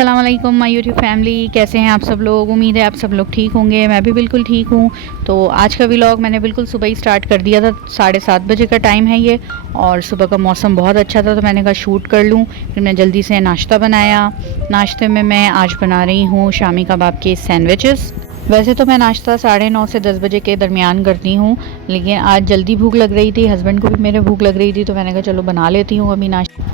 अस्सलाम वालेकुम my YouTube family, कैसे हैं आप सब लोग। उम्मीद है आप सब लोग ठीक होंगे। मैं भी बिल्कुल ठीक हूँ। तो आज का व्लॉग मैंने बिल्कुल सुबह ही स्टार्ट कर दिया था। 7:30 बजे का टाइम है ये, और सुबह का मौसम बहुत अच्छा था तो मैंने कहा शूट कर लूँ। फिर मैं जल्दी से नाश्ता बनाया। नाश्ते में मैं आज बना रही हूँ शामी कबाब के सैंडविचेस। वैसे तो मैं नाश्ता 9:30 से 10 बजे के दरमियान करती हूँ, लेकिन आज जल्दी भूख लग रही थी, हस्बैंड को भी मेरे भूख लग रही थी, तो मैंने कहा चलो बना लेती हूँ अभी नाश्ता।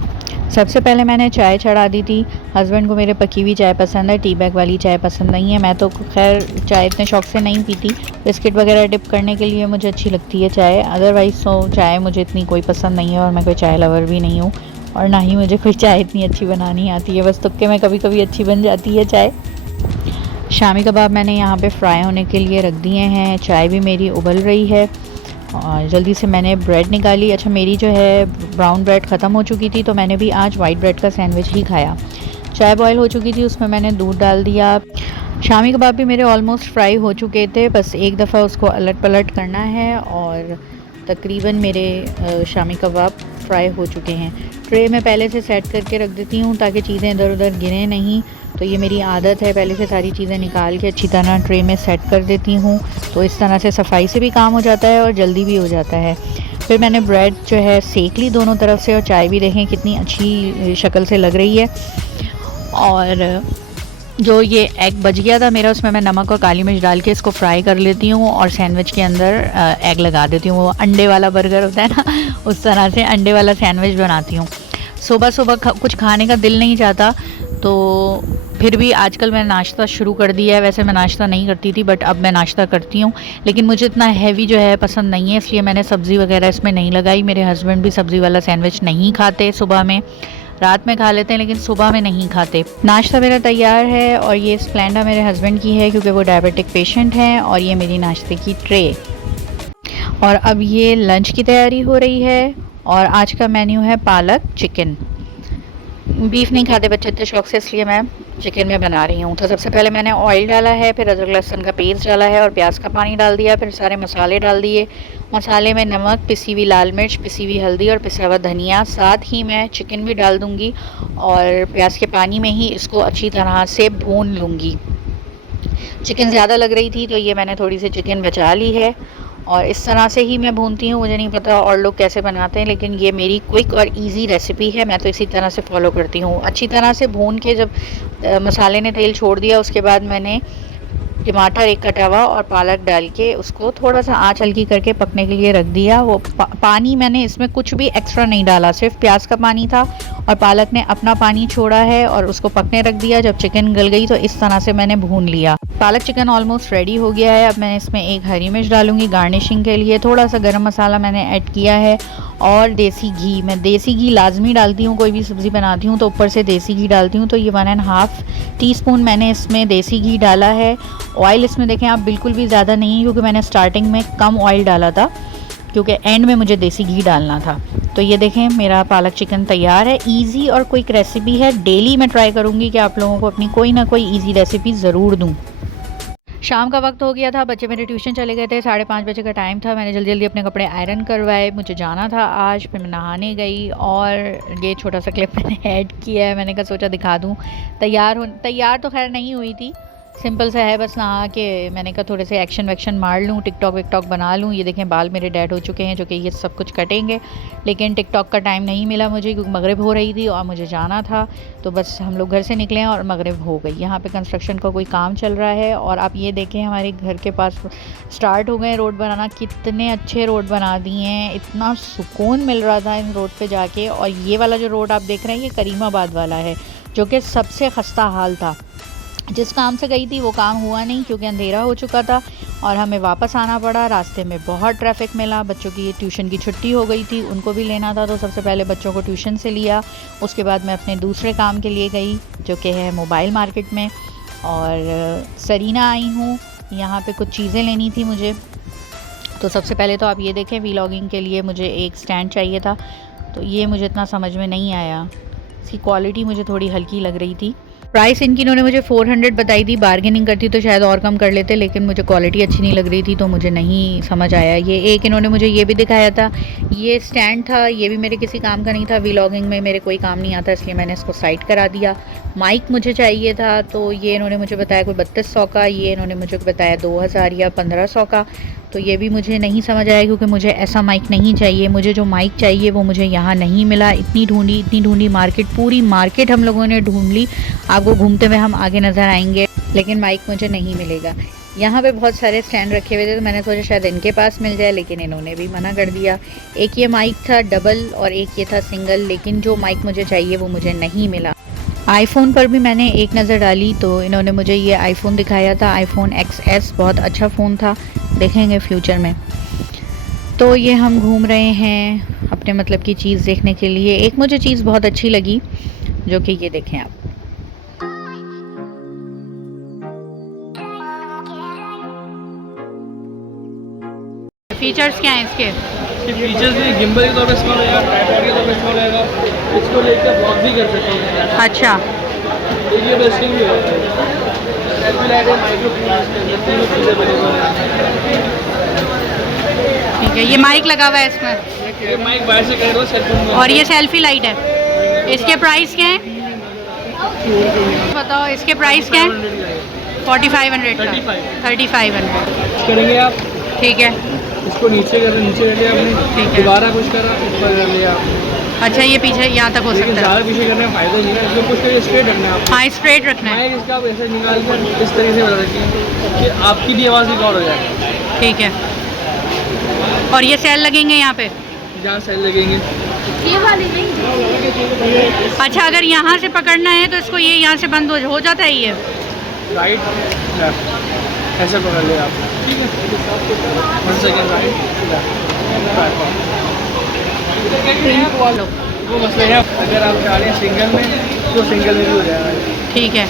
सबसे पहले मैंने चाय चढ़ा दी थी। हस्बैंड को मेरे पकी हुई चाय पसंद है, टी बैग वाली चाय पसंद नहीं है। मैं तो खैर चाय इतने शौक से नहीं पीती, बिस्किट वगैरह डिप करने के लिए मुझे अच्छी लगती है चाय। अदरवाइज़ तो चाय मुझे इतनी कोई पसंद नहीं है, और मैं कोई चाय लवर भी नहीं हूँ, और ना ही मुझे कोई चाय इतनी अच्छी बनानी आती है। बस तुक्के में कभी कभी अच्छी बन जाती है चाय। शामी कबाब मैंने यहाँ पे फ्राई होने के लिए रख दिए हैं। चाय भी मेरी उबल रही है, और जल्दी से मैंने ब्रेड निकाली। अच्छा, मेरी जो है ब्राउन ब्रेड ख़त्म हो चुकी थी, तो मैंने भी आज वाइट ब्रेड का सैंडविच ही खाया। चाय बॉयल हो चुकी थी, उसमें मैंने दूध डाल दिया। शामी कबाब भी मेरे ऑलमोस्ट फ्राई हो चुके थे, बस एक दफ़ा उसको अलट पलट करना है, और तकरीबन मेरे शामी कबाब फ्राई हो चुके हैं। ट्रे में पहले से सेट करके रख देती हूँ ताकि चीज़ें इधर उधर गिरें नहीं। तो ये मेरी आदत है, पहले से सारी चीज़ें निकाल के अच्छी तरह ट्रे में सेट कर देती हूँ। तो इस तरह से सफाई से भी काम हो जाता है और जल्दी भी हो जाता है। फिर मैंने ब्रेड जो है सेक ली दोनों तरफ से, और चाय भी देखें कितनी अच्छी शक्ल से लग रही है। और जो ये एग बच गया था मेरा, उसमें मैं नमक और काली मिर्च डाल के इसको फ्राई कर लेती हूँ, और सैंडविच के अंदर एग लगा देती हूँ। वो अंडे वाला बर्गर होता है ना, उस तरह से अंडे वाला सैंडविच बनाती हूँ। सुबह सुबह कुछ खाने का दिल नहीं चाहता, तो फिर भी आजकल मैंने नाश्ता शुरू कर दिया है। वैसे मैं नाश्ता नहीं करती थी, बट अब मैं नाश्ता करती हूँ, लेकिन मुझे इतना हैवी जो है पसंद नहीं है, इसलिए मैंने सब्ज़ी वगैरह इसमें नहीं लगाई। मेरे हस्बैंड भी सब्ज़ी वाला सैंडविच नहीं खाते सुबह में, रात में खा लेते हैं लेकिन सुबह में नहीं खाते। नाश्ता मेरा तैयार है, और ये स्प्लेंडा मेरे हस्बैंड की है क्योंकि वो डायबिटिक पेशेंट हैं, और ये मेरी नाश्ते की ट्रे। और अब ये लंच की तैयारी हो रही है, और आज का मेन्यू है पालक चिकन। बीफ नहीं खाते बच्चे इतने शौक से, इसलिए मैं चिकन में बना रही हूँ। तो सबसे पहले मैंने ऑयल डाला है, फिर अदरक लहसुन का पेस्ट डाला है, और प्याज का पानी डाल दिया। फिर सारे मसाले डाल दिए। मसाले में नमक, पिसी हुई लाल मिर्च, पिसी हुई हल्दी और पिसा हुआ धनिया। साथ ही मैं चिकन भी डाल दूँगी, और प्याज के पानी में ही इसको अच्छी तरह से भून लूँगी। चिकन ज़्यादा लग रही थी, तो ये मैंने थोड़ी सी चिकन बचा ली है, और इस तरह से ही मैं भूनती हूँ। मुझे नहीं पता और लोग कैसे बनाते हैं, लेकिन ये मेरी क्विक और इजी रेसिपी है, मैं तो इसी तरह से फॉलो करती हूँ। अच्छी तरह से भून के जब मसाले ने तेल छोड़ दिया, उसके बाद मैंने टमाटर एक कटा हुआ और पालक डाल के उसको थोड़ा सा आँच हल्की करके पकने के लिए रख दिया। वो पानी मैंने इसमें कुछ भी एक्स्ट्रा नहीं डाला, सिर्फ प्याज का पानी था, और पालक ने अपना पानी छोड़ा है, और उसको पकने रख दिया। जब चिकन गल गई तो इस तरह से मैंने भून लिया। पालक चिकन ऑलमोस्ट रेडी हो गया है। अब मैं इसमें एक हरी मिर्च डालूंगी गार्निशिंग के लिए। थोड़ा सा गरम मसाला मैंने ऐड किया है, और देसी घी। मैं देसी घी लाजमी डालती हूँ, कोई भी सब्ज़ी बनाती हूँ तो ऊपर से देसी घी डालती हूँ। तो ये 1.5 टीस्पून मैंने इसमें देसी घी डाला है। ऑयल इसमें देखें आप बिल्कुल भी ज़्यादा नहीं, क्योंकि मैंने स्टार्टिंग में कम ऑयल डाला था, क्योंकि एंड में मुझे देसी घी डालना था। तो ये देखें मेरा पालक चिकन तैयार है। इजी और क्विक रेसिपी है। डेली मैं ट्राई करूँगी कि आप लोगों को अपनी कोई ना कोई इजी रेसिपी ज़रूर दूँ। शाम का वक्त हो गया था, बच्चे मेरे ट्यूशन चले गए थे। 5:30 बजे का टाइम था। मैंने जल्दी जल्दी अपने कपड़े आयरन करवाए, मुझे जाना था आज। फिर मैं नहाने गई, और ये छोटा सा क्लिप मैंने ऐड किया है। मैंने कहा सोचा दिखा दूँ। तैयार तो खैर नहीं हुई थी, सिंपल सा है, बस नहा के मैंने कहा थोड़े से एक्शन वैक्शन मार लूँ, टिकटॉक विकटॉक बना लूँ। ये देखें बाल मेरे डेड हो चुके हैं, जो कि ये सब कुछ कटेंगे, लेकिन टिकटॉक का टाइम नहीं मिला मुझे, क्योंकि मगरिब हो रही थी और मुझे जाना था। तो बस हम लोग घर से निकले हैं और मगरिब हो गई। यहाँ पे कंस्ट्रक्शन का कोई काम चल रहा है, और आप ये देखें हमारे घर के पास स्टार्ट हो गए रोड बनाना। कितने अच्छे रोड बना दिए हैं, इतना सुकून मिल रहा था इन रोड पे जाके। और ये वाला जो रोड आप देख रहे हैं, ये करीमाबाद वाला है, जो कि सबसे खस्ता हाल था। जिस काम से गई थी वो काम हुआ नहीं, क्योंकि अंधेरा हो चुका था और हमें वापस आना पड़ा। रास्ते में बहुत ट्रैफिक मिला। बच्चों की ट्यूशन की छुट्टी हो गई थी, उनको भी लेना था, तो सबसे पहले बच्चों को ट्यूशन से लिया। उसके बाद मैं अपने दूसरे काम के लिए गई, जो कि है मोबाइल मार्केट में, और सरीना आई हूँ। यहाँ पे कुछ चीज़ें लेनी थी मुझे। तो सबसे पहले तो आप ये देखें, वीलॉगिंग के लिए मुझे एक स्टैंड चाहिए था, तो ये मुझे इतना समझ में नहीं आया, इसकी क्वालिटी मुझे थोड़ी हल्की लग रही थी। प्राइस इनकी इन्होंने मुझे 400 बताई थी, बार्गेनिंग करती तो शायद और कम कर लेते, लेकिन मुझे क्वालिटी अच्छी नहीं लग रही थी तो मुझे नहीं समझ आया। ये एक इन्होंने मुझे ये भी दिखाया था, ये स्टैंड था, ये भी मेरे किसी काम का नहीं था, व्लॉगिंग में मेरे कोई काम नहीं आता, इसलिए मैंने इसको साइड करा दिया। माइक मुझे चाहिए था तो ये इन्होंने मुझे बताया कोई 3200 का, ये इन्होंने मुझे बताया 2000 या 1500 का, तो ये भी मुझे नहीं समझ आया क्योंकि मुझे ऐसा माइक नहीं चाहिए। मुझे जो माइक चाहिए वो मुझे यहाँ नहीं मिला। इतनी ढूंढी मार्केट, पूरी मार्केट हम लोगों ने ढूंढ ली, आपको घूमते हुए हम आगे नज़र आएंगे, लेकिन माइक मुझे नहीं मिलेगा। यहाँ पे बहुत सारे स्टैंड रखे हुए थे तो मैंने सोचा शायद इनके पास मिल जाए, लेकिन इन्होंने भी मना कर दिया। एक ये माइक था डबल और एक ये था सिंगल, लेकिन जो माइक मुझे चाहिए वो मुझे नहीं मिला। आईफोन पर भी मैंने एक नज़र डाली तो इन्होंने मुझे ये आईफोन दिखाया था, आईफोन XS, बहुत अच्छा फ़ोन था, देखेंगे फ्यूचर में। तो ये हम घूम रहे हैं अपने मतलब की चीज़ देखने के लिए। एक मुझे चीज़ बहुत अच्छी लगी जो कि ये देखें आप, फीचर्स क्या हैं इसके? फीचर्स भी गिम्बल के तौर पे इस्तेमाल होगा, ट्राइपॉड के तौर पे इस्तेमाल होगा, इसको लेकर ब्लॉग भी कर सकते हैं। अच्छा, ये बेस्टिंग भी है, सेल्फी लाइट है, माइक्रोफोन, तीनों चीज़ें बनी हुई हैं। ठीक है, ये माइक लगा हुआ है इसमें, ये माइक बाहर से करेगा सेल्फी, और ये सेल्फी लाइट है। इसके प्राइस क्या है बताओ, इसके प्राइस क्या है? 4500 का, 3500 करेंगे आप। ठीक है, इसको नीचे कर लिया आपने, ठीक है। दोबारा कुछ करा ऊपर कर लिया आपने। अच्छा ये पीछे यहाँ तक हो लेकिन सकता ज़्यादा है? पीछे करने में फ़ायदा नहीं है, इसको कुछ करिए स्ट्रेट रखना है आप। हाँ स्ट्रेट रखना है। माइक इसका आप ऐसे निकाल कर इस तरीके से बता रखिए कि आपकी भी आवाज़ रिकॉर्ड हो जाए। ठीक है, और ये सेल लगेंगे यहाँ पे? जहाँ सेल लगेंगे। ये वाली नहीं? अच्छा, अगर यहाँ से पकड़ना है तो इसको ये यहाँ से बंद हो जाता है ये? राइट लेफ्ट ऐसे पकड़ लिया आप, ठीक है। 1 सेकेंड राइट वो मसले है। अगर आप चाह रहे हैं सिंगल में तो सिंगल में भी हो जाएगा। ठीक है,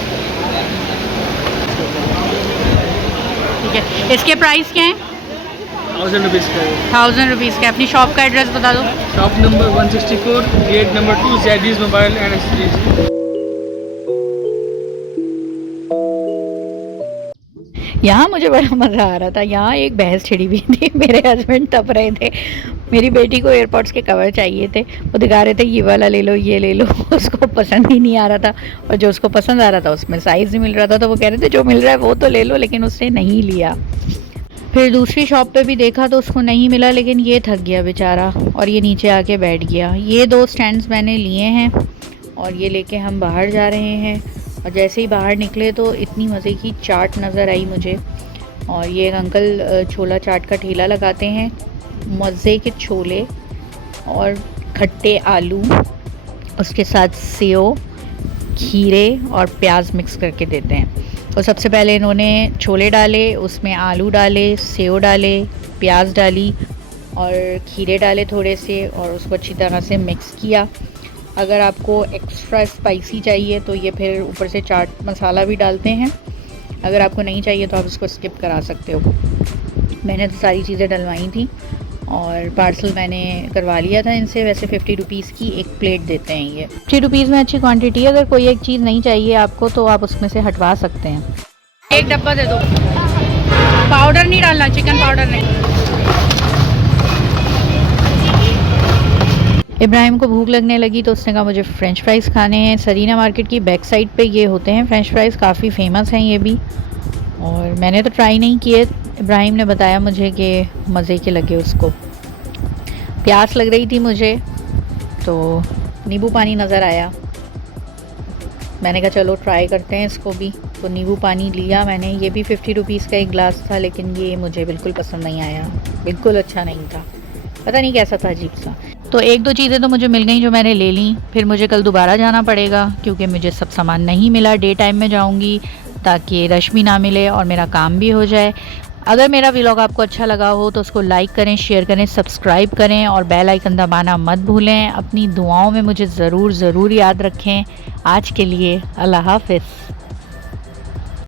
ठीक है। इसके प्राइस क्या है? 1000 रुपीज़ का है। 1000 रुपीज़ का। अपनी शॉप का एड्रेस बता दो। Shop number 164, gate number 2, ZD's mobile and accessories. यहाँ मुझे बड़ा मज़ा आ रहा था। यहाँ एक बहस छिड़ी हुई थी, मेरे हस्बैंड तप रहे थे, मेरी बेटी को एयरपॉड्स के कवर चाहिए थे, वो दिखा रहे थे ये वाला ले लो ये ले लो, उसको पसंद ही नहीं आ रहा था, और जो उसको पसंद आ रहा था उसमें साइज़ नहीं मिल रहा था, तो वो कह रहे थे जो मिल रहा है वो तो ले लो, लेकिन उसने नहीं लिया। फिर दूसरी शॉप पे भी देखा तो उसको नहीं मिला, लेकिन ये थक गया बेचारा और ये नीचे आके बैठ गया। ये 2 स्टैंड्स मैंने लिए हैं और ये लेके हम बाहर जा रहे हैं। और जैसे ही बाहर निकले तो इतनी मज़े की चाट नज़र आई मुझे, और ये एक अंकल छोला चाट का ठेला लगाते हैं। मज़े के छोले और खट्टे आलू, उसके साथ सेव, खीरे और प्याज मिक्स करके देते हैं। तो सबसे पहले इन्होंने छोले डाले, उसमें आलू डाले, सेव डाले, प्याज डाली और खीरे डाले थोड़े से, और उसको अच्छी तरह से मिक्स किया। अगर आपको एक्स्ट्रा स्पाइसी चाहिए तो ये फिर ऊपर से चाट मसाला भी डालते हैं, अगर आपको नहीं चाहिए तो आप इसको स्किप करा सकते हो। मैंने तो सारी चीज़ें डलवाई थी और पार्सल मैंने करवा लिया था इनसे। वैसे 50 रुपीज़ की एक प्लेट देते हैं ये। 50 रुपीज़ में अच्छी क्वांटिटी है। अगर कोई एक चीज़ नहीं चाहिए आपको तो आप उसमें से हटवा सकते हैं। एक डब्बा दे दो, पाउडर नहीं डालना, चिकन पाउडर नहीं। इब्राहिम को भूख लगने लगी तो उसने कहा मुझे फ़्रेंच फ्राइज़ खाने हैं। सरीना मार्केट की बैक साइड पे ये होते हैं फ़्रेंच फ्राइज़, काफ़ी फेमस हैं ये भी, और मैंने तो ट्राई नहीं किए। इब्राहिम ने बताया मुझे कि मज़े के लगे उसको। प्यास लग रही थी मुझे तो नींबू पानी नज़र आया, मैंने कहा चलो ट्राई करते हैं इसको भी, तो नींबू पानी लिया मैंने। ये भी 50 रुपीज़ का एक गिलास था, लेकिन ये मुझे बिल्कुल पसंद नहीं आया, बिल्कुल अच्छा नहीं था, पता नहीं कैसा था, अजीब सा। तो 1-2 चीज़ें तो मुझे मिल गई जो मैंने ले ली। फिर मुझे कल दोबारा जाना पड़ेगा क्योंकि मुझे सब सामान नहीं मिला। डे टाइम में जाऊंगी ताकि रश भी ना मिले और मेरा काम भी हो जाए। अगर मेरा व्लॉग आपको अच्छा लगा हो तो उसको लाइक करें, शेयर करें, सब्सक्राइब करें और बेल आइकन दबाना मत भूलें। अपनी दुआओं में मुझे ज़रूर याद रखें। आज के लिए अल्लाह हाफ़िज़।